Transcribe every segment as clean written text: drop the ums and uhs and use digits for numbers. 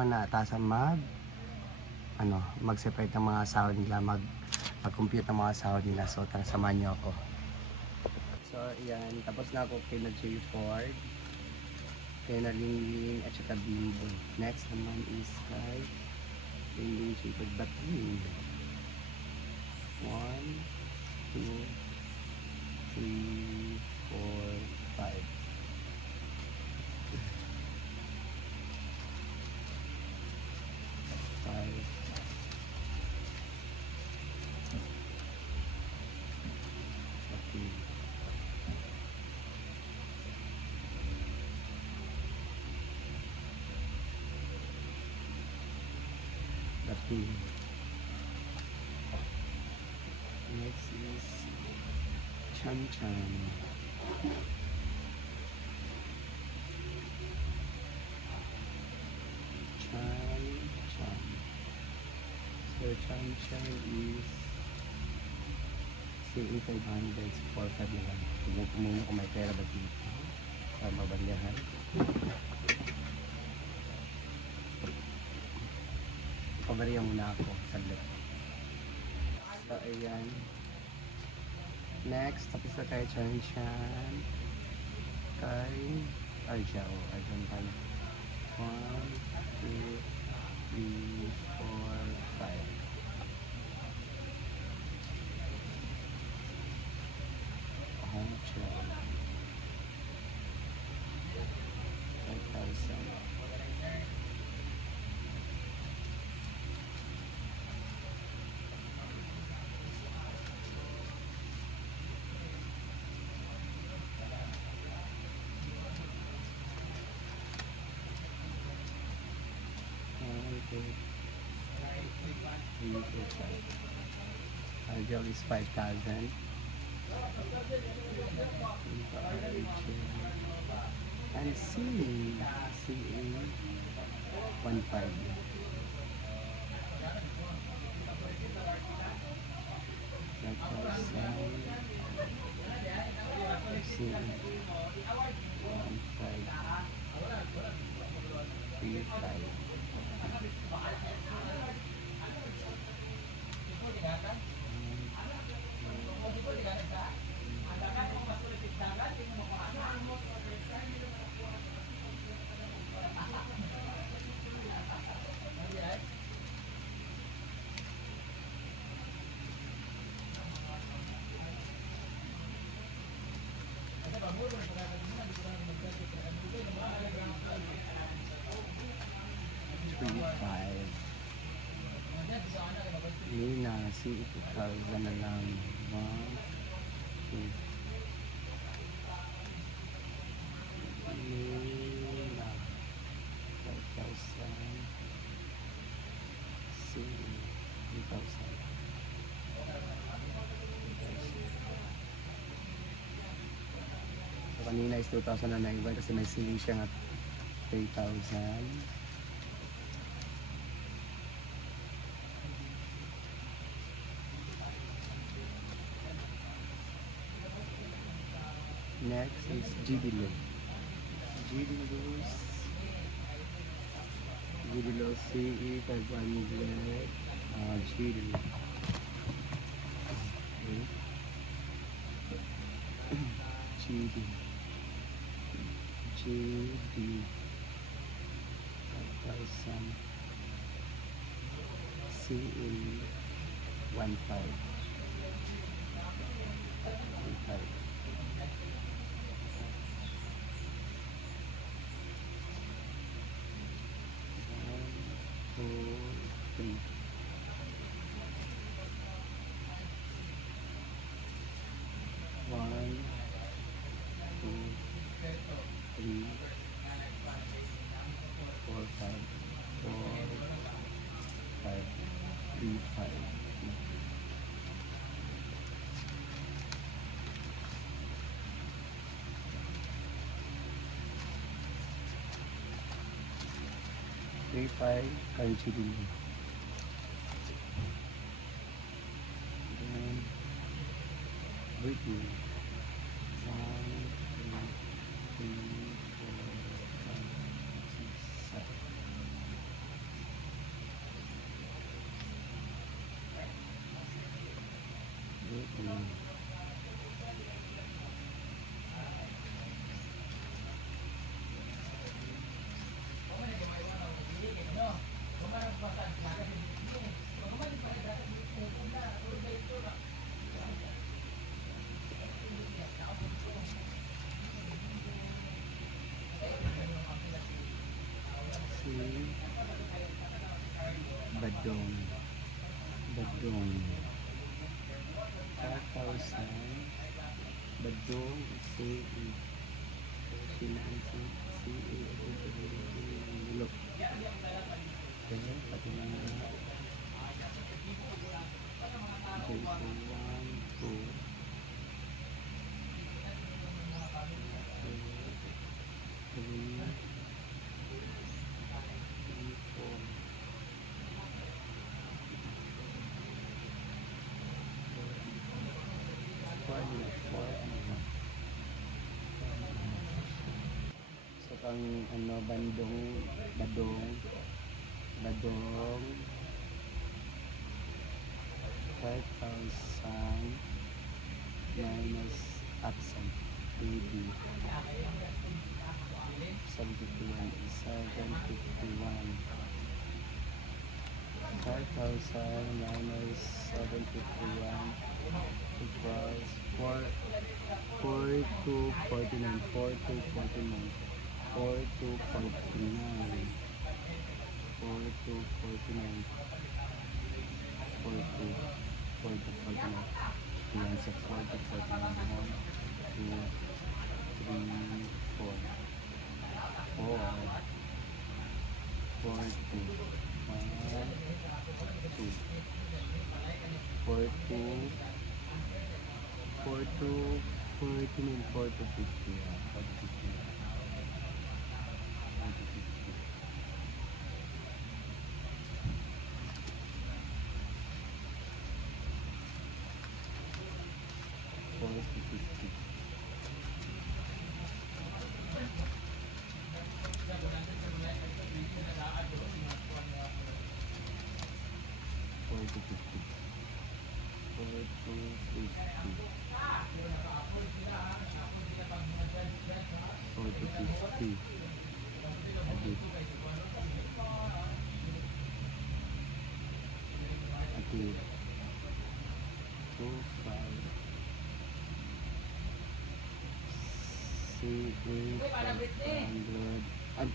ang naatasan mag-separate ng mga sahod nila, mag-compute ng mga sahod nila. So, tara, samahan niyo ako. So, ayan. Tapos na ako kay na J4, kay na Lingling, at saka Bimbo. Next naman is kay Lingling J4 Batin. 1, 2, 3, 4, 5. Next is Chan Chan. Chan Chan. So Chan Chan is CA 500 for 5 na lang. Tignan ko muna kung may pera ba dito para mabanyahan. Pabariya muna ako saglit. So ayan. Next, tapos na tayo Chan Chan. Kay Arja. Arjan tayo. 1, 2, 3, 4, 5. Arja. 5,000. Argel is 5,000. And CA 1,500. CA 1,535. Nina, si 2,000 na lang. 1, 2. Nina, 5,000. Si 3,000. So kanina is 2,000 na naiba kasi may ceiling siya nga 3,000. Next is Gidilo. Gidilo CE 500. Gidilo. GD 5,000. CE 1,500. 1,500. 1, 2, 3. 1, 2, 3, 4, 5, 3, 5. 3,500 currency din. Then, Whitney. 1, 2, 3, 4, 5, 6, 7. Badong. Badong. 5,000. Badong. CE. Finance. CE. Look. Okay. Pati na nga. JC 1, 2. 3. 4. So pang ano badong 5,000 minus absent baby 751 is 751 5,000 minus 751 equals 4249 4249 4249 4249 4249 yan sa 4249 1, 2, 3, 4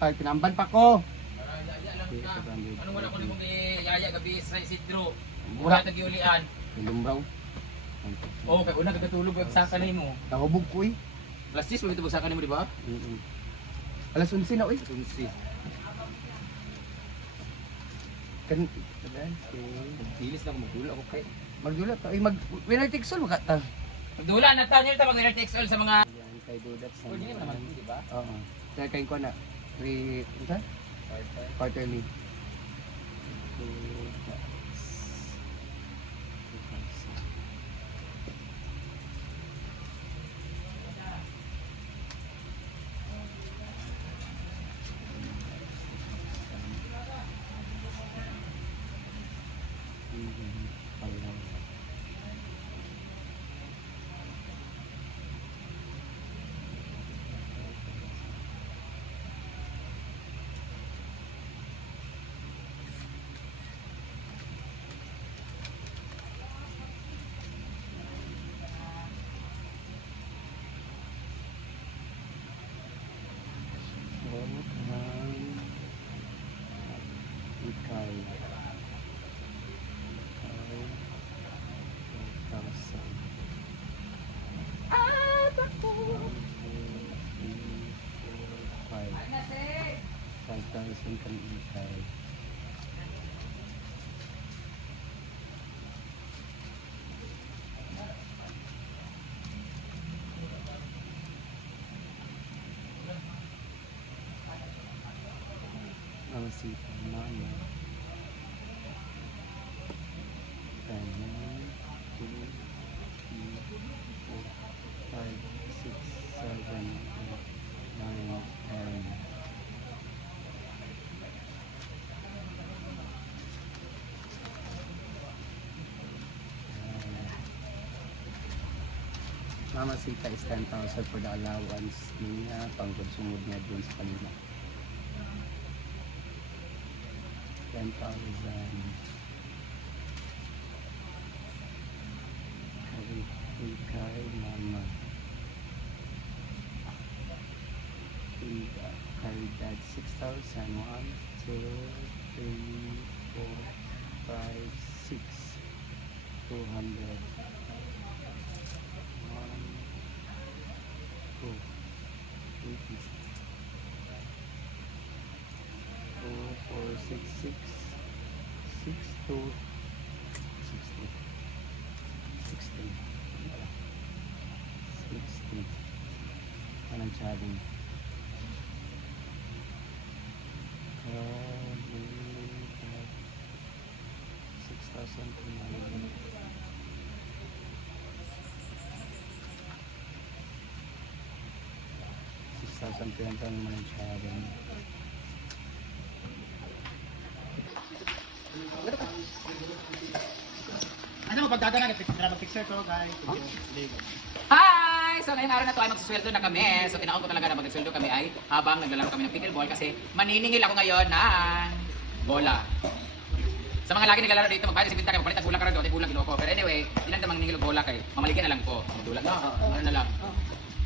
Tinamban pa ko. Ano wala ko nimo yaya gabi sa Isidro. Wala tagiulian. Lumbraw. Oh, kay una kagatulog og saka nimo. Nahubog ko eh. Alas 10 mo ito saka nimo di ba? Alas 11 na oy. Sunsi. Kan Dilis na ko magdula ako kay. magdulat ay winner takes all makata. Magdula na ta niyo ta mag XL sa mga Yan kay Dudat sa. Pwede naman di ba? Oo. Kaya kain ko na quarterly. Kan ikay. Ang sita mama. 1, 2, 3, 4, 5, 6, 7, 8, 9, 10. Mama Sita is 10,000 for the allowance niya pang konsumod niya dun sa kanila. 10,000. Kay mama. Kay dad 6,000. 1, 2, 3, 4, 200. 1, 2, 80. 2, 4, 6, 6. 6, 2, 60. 60. 60. Anong challenge? 6,300. 6,300 naman ang challenge. Ano, pagdadala ng picture to, guys. Hi! So ngayong araw na to ay magsusweldo na kami. So tinaon ko talaga na magsweldo kami ay habang naglalaro kami ng pickleball kasi maniningil ako ngayon ng bola. Sa mga lagi naglalaro dito, magbayad sa binta kayo, magpalit ang bola ka rin doon, bulang ginoo ko. Pero anyway, ilan namang ningil og bola kay mamaligyan na lang po. Dula na, ano na lang.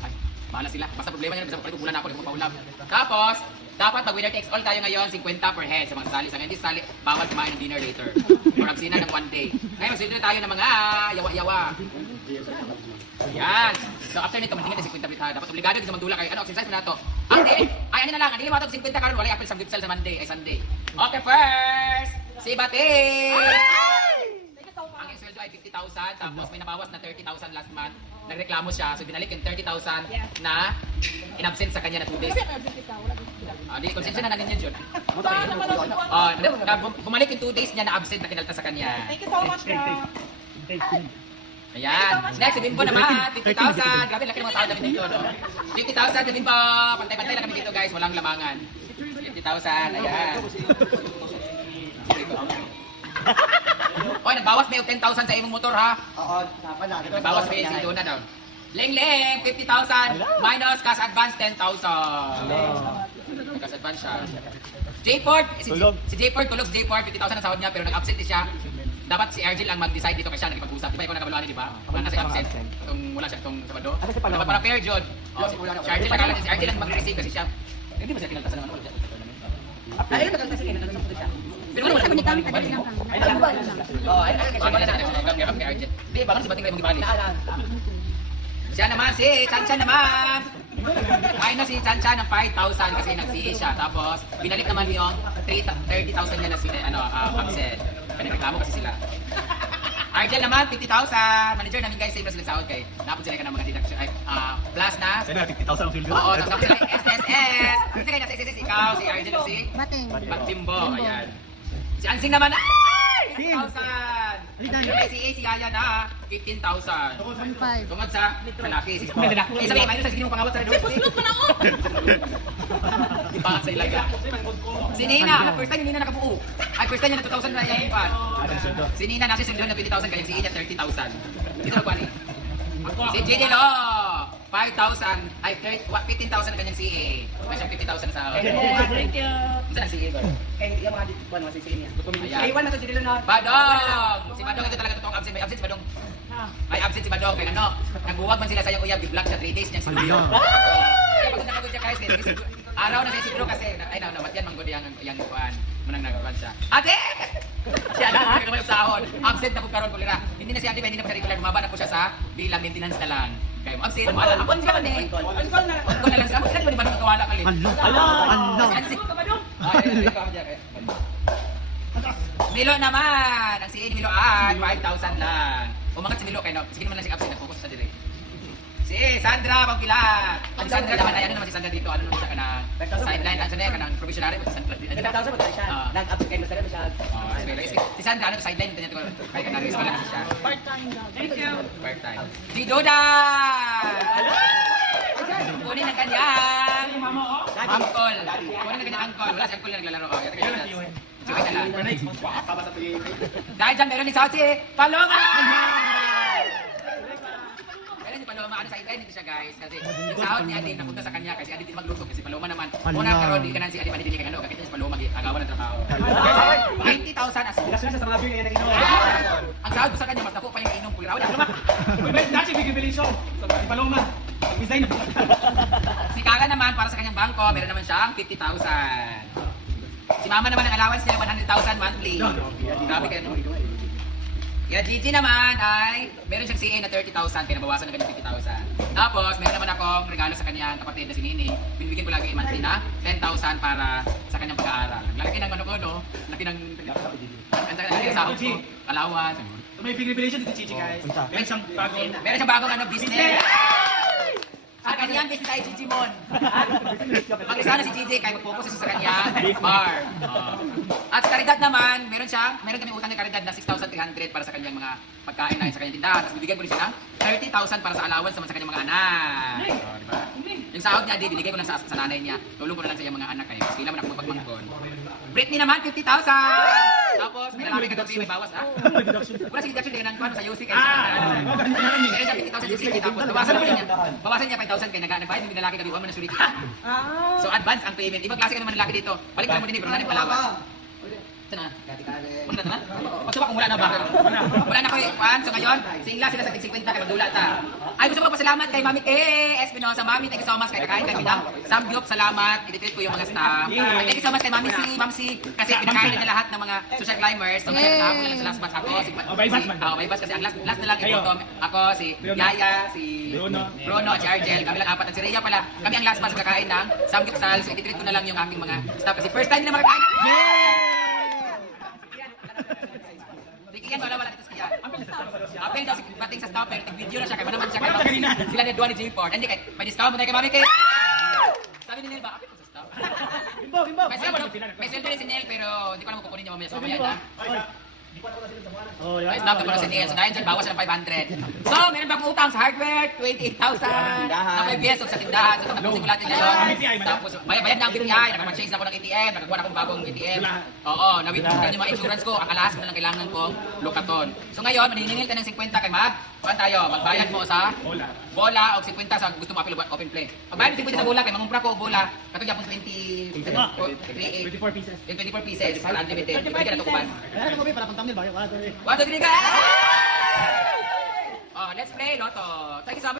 Ay, bahala sila. Basta problema niya, basta papalit ko bola na ako, di ko paulam. Tapos, dapat pag winner takes all tayo ngayon, 50 per head sa mga sali. Sa ngayon, sali, bawal kumain ng dinner later. Or absina ng one day. Ngayon, magsildo na tayo ng mga yawa-yawa. Yan. So after nito, mantingin tayo 50 per head. Dapat obligado din sa magdula kayo. Ano, exercise mo na to. Ate, ay ano na lang, hindi mo ito 50 karon wala apple sa gipsal sa Monday, ay Sunday. Okay, first, si Bate! Ang sweldo ay 50,000, tapos may nabawas na 30,000 last month. Nagreklamo siya, so binalik yung 30,000 na in-absent sa kanya na 2 days. Di, konsensya na natin yun. Bumalik yung 2 days niya na absent na kinalta sa kanya. Thank you so much, bro. Ayan. Next, si Bimbo naman, 50,000. Grabe, laki ng mga sahod namin dito, no? 50,000 si Bimbo. Pantay-pantay lang kami dito, guys. Walang lamangan. 50,000. Ayan. Oy, nagbawas may 10,000 sa imong motor, ha? Oo, dapat na. Nagbawas may si Dona daw. Ling-ling, 50,000 minus cash advance 10,000. Cash advance siya. J-Port, si J-Port, tulog si J-Port, 50,000 ang sahod niya, pero nag-absent siya. Dapat si Argel ang mag-decide dito kasi siya nagpag-usap. Di ba ikaw nakabaluan di ba? Wala na si absent. Wala siya itong Sabado. Dapat para fair, Jod. Si Argel nakalan si Argel ang mag-receive kasi siya. Hindi ba siya kinalta sa naman? Ay, nakalta siya, nakalta siya. Pero wala sa kunikang ay Argel. Di ba si Bating kayo mag-ibali? Siya naman si Chanchan naman. Ay na si Chanchan ng 5,000 kasi nag-CA siya. Tapos binalik naman yung 30,000 niya na si absent. Nagreklamo kasi sila. Argel naman, 50,000. Manager namin guys, save na sila sa out kay. Napod sila ka ng mga deduction. Ay, plus na. Sino na 50,000 ang field? Oo, tapos sila SSS. Kasi kayo nasa SSS, ikaw, si Argel, si Bating. Timbo. Ayan. Si Ansing naman, ay! 50,000. Si A, si Yaya na 15,000. 1.5. Tungod sa lalaki. Eh, sabi, minus sa sige mo pangawat sa rin. Puslot pa na ako! Ipangat sa ilaga. Si Nina, first time yung Nina nakabuo. Ay, first time niya na 2,000 na yan ipan. Si Nina nasa sundan na 20,000 kaya si Ina 30,000. Dito na kwali. Si Jenny Lo, 5,000. Ay, 15,000 kanyang CA. May siyang 50,000 sa... Thank you. Saan ang CA ba? Eh, yung mga dito si CA niya. Ayan. Iwan na to dito na. Badong! Si Badong ito talaga totoong absent. May absent si Badong. May absent si Badong. Kaya ano, nagbuwag man sila sa iyong uyab. Di-block siya 3 days niyang si Badong. Kaya pag nakagod siya guys, araw na sa Isidro kasi, ay na, matyan manggod yung kuhan. Manang nagkuhan siya. Ate! Si Ate, hindi ka may sahod. Absent na po karon kulira. Hindi na si Ate, hindi na pa regular. Bumaba na po siya sa bilang maintenance na lang. Kaya mo absent, wala. Ang kon siya eh. On na lang siya. Saan mo ni Badong kawala kalit? Milo naman! Ang si Milo ay 5,000 lang. Umangat si Milo, kaya sige naman lang si absent. Nag-focus sa dire. Si Sandra Pagpilat. Ang Sandra naman ay ano naman si Sandra dito, ano naman siya kanang sideline, ano siya kanang provisionary mo si Sandra. Nagtatawag sa siya. Nag-update kayo masarap siya. Si Sandra ano sideline din ko kay kanang risk lang siya. Part-time daw. Thank you. Part-time. Si Joda. Kunin ang kanyang angkol. Kunin ang kanyang angkol. Wala si angkol na naglalaro. Sige na lang. Dahil dyan meron ni Sauci Paloma. Si Paloma, ano sa internet siya guys, kasi yung sahod ni Adi napunta sa kanya kasi Adi din maglusog kasi Paloma naman. Una karon di ka nan si Adi manidili kan ano, kakita si Paloma agawan ng trabaho. 20,000 as. Siya sa mga beer na inom. Ang sahod ko sa kanya mas dako pa yung inom kuliraw. Dati bigyan so Paloma. Design. Si Kaga naman para sa kanyang bangko, meron naman siyang 50,000. Si Mama naman ang allowance niya 100,000 monthly. Grabe kayo no. Yung Gigi naman ay, meron siyang CA na 30,000, kaya nabawasan na ganyan 50,000. Tapos, meron naman akong regalo sa kanyang kapatid na si Nini. Binibigyan ko lagi monthly na 10,000 para sa kanyang pag-aaral. Laki ng ano ko, no? Laki ng... Ang laki ng sahod ko. Kalawan. May big revelation dito, Chichi, guys. Meron siyang bagong... Meron siyang bagong ano, business. Ang kanyang business ay Gigi Mon. Mag-isa na si Gigi kaya mag-focus siya sa kanyang bar. At sa karidad naman, meron kami utang ng karidad na 6,300 para sa kanyang mga pagkain na sa kanyang tindahan. Tapos bibigyan ko rin siya ng 30,000 para sa allowance naman sa kanyang mga anak. Diba? Yung sahod niya, binigay ko lang sa nanay niya. Tulong ko na lang sa iyang mga anak kayo. Sila man ako magpagmangkon. Britney naman, 50,000! Tapos, may nalami kagabi, may bawas ah. Wala si deduction din ng kwan sa Yossi kayo. Meron siya 50,000 sa Yossi, tapos bawasan naman niya. Bawasan niya 5,000 kayo. Nagbayad yung lalaki gabi, 1 mo na sulit. So, advance ang payment. Ibang klase ka naman lalaki dito. Balik ka naman din, pero nanin palawan. Sana. Wala na? Pagsuba kung wala na ba? Wala na ko fan. So ngayon, singla sila sa 50 kay magdula ta. Ay gusto ko pasalamat kay Mami Espinosa. Mami, thank you so much kay kakain kami ng samgyup. Salamat. I-treat ko yung mga staff. Thank you so much kay Mami C kasi pinakain nila lahat ng mga social climbers. So ngayon ako lang sa last batch ako si may batch kasi ang last na lang ito. Ako si Yaya, si Bruno at si Argel. Kami lang apat at si Rhea pala. Kami ang last batch kakain ng samgyup sal. So i-treat ko na lang yung aking mga staff kasi first time nila makakain. Yan wala dito sa kanya. Apel daw si pating sa stopper, nag-video na siya kay naman siya kay sila ni Duan ni J-Port. Hindi kay may discount mo kay Mami Kate. Sabi ni Nel ba apel sa stop? Himbo. May sweldo rin si Nel pero hindi ko naman kukunin niya mamaya sa mamaya na. May stop na si Nel. So dahil dyan bawas siya ng 500. So meron ba akong utang sa hardware? 28,000. Na may BS sa tindahan. So tapusin ko lahat nila yun. Tapos bayad na ang BPI. Nakapag-change na ako ng ATM. Nakakuha na akong bagong ATM. Oo, na-withdraw yung mga insurance ko. Ang alas ko na lang kailangan kong lokaton. So ngayon, maniningil ka ng 50 kay Mag. Kuhan tayo, magbayad mo sa bola o 50 sa gusto mo apil open play. Magbayad mo 50 sa bola kay mangumpra ko bola. Katong yapon 24 pieces. Yung 24 pieces, unlimited. Pwede ka na tukuban. Ano mo para pang-thumbnail ba? Wala to. Wato, dili ka! Oh, let's play, Lotto. Thank you so much.